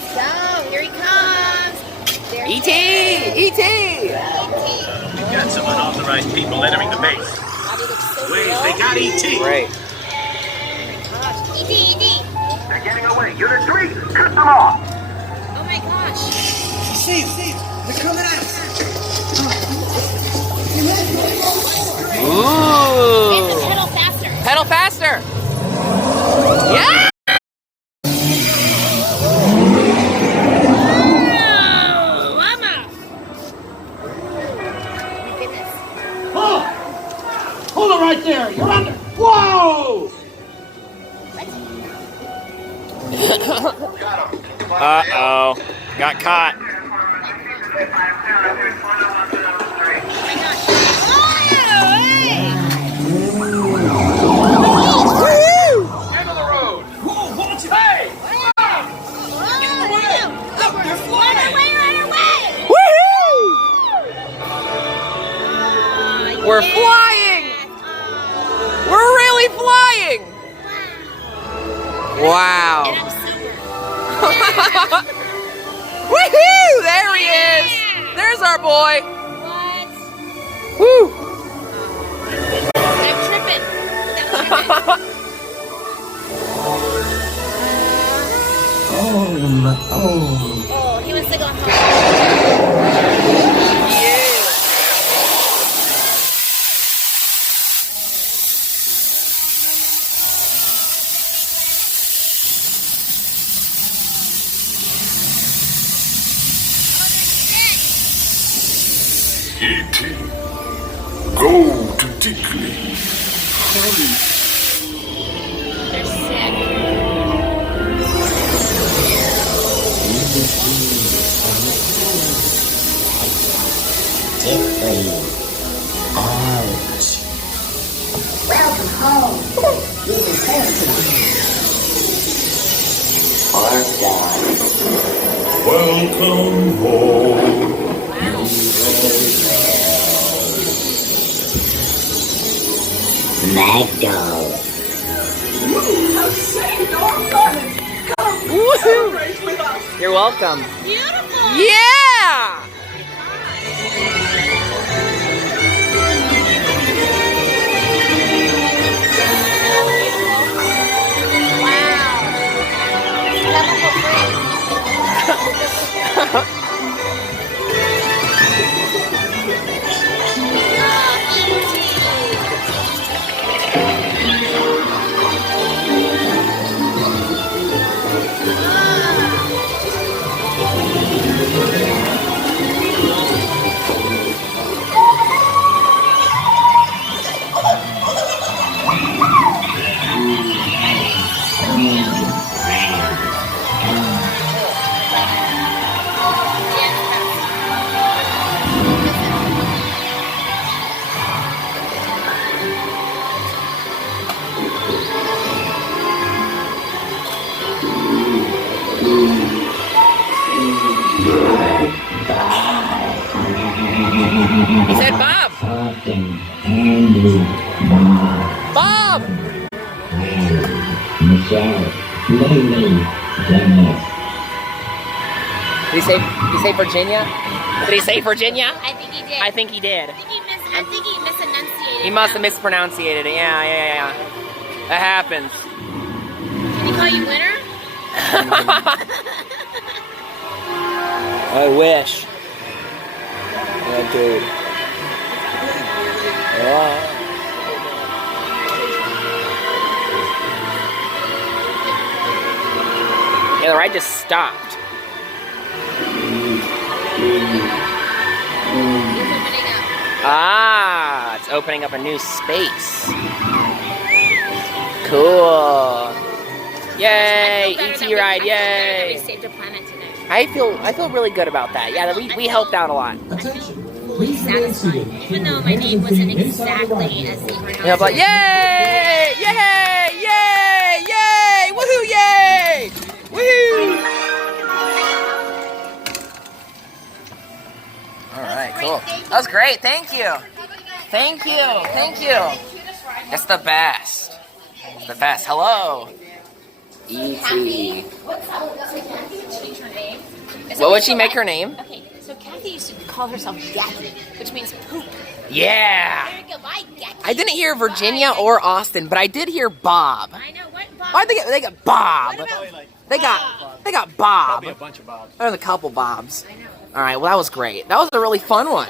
Let's go. Here he comes. E.T. E.T. You got some unauthorized people entering the base. Wait, they got E.T. Right. E.T. E.T. They're getting away. Unit 3, cut them off. Oh my gosh. Steve, they're coming at us. Ooh. Pedal faster. Pedal faster. Yeah. Hold it right there. You're under. Whoa! Uh-oh. Got caught. End of the road. Whoa, watch it. Hey! They're flying. We're flying! We're really flying! Wow. And I'm super. Woohoo! There he is! There's our boy! What? Woo! I'm tripping. Oh, he wants to go home. E.T. Go to Tickly. Hurry. They're sick. Tickly. Ouch. Welcome home. You deserve to be. Or die. Welcome home. Magdo. You're welcome. Beautiful. Yeah! He said Bob. Bob. Michelle, Lily, Dennis. Did he say Virginia? Did he say Virginia? I think he did. I think he did. I think he misenunciated. He must have mispronounced it. Yeah. That happens. Did he call you winner? I wish. Yeah, dude. Yeah, the ride just stopped. Ah, it's opening up a new space. Cool. Yay, ET ride, yay. We saved a planet today. I feel really good about that. Yeah, we helped out a lot. Fully satisfied, even though my name wasn't exactly as Abraham. Yeah, but yay! Yay! Yay! Yay! Woohoo! Yay! Woohoo! All right, cool. That was great. Thank you. Thank you. Thank you. It's the best. It's the best. Hello. E.T. What would she make her name? Okay, so Kathy used to call herself Gatty, which means poop. Yeah. Goodbye, Gatty. I didn't hear Virginia or Austin, but I did hear Bob. I know what Bob. Why they got Bob? They got Bob. Probably a bunch of bobs. There's a couple Bobs. All right, well that was great. That was a really fun one.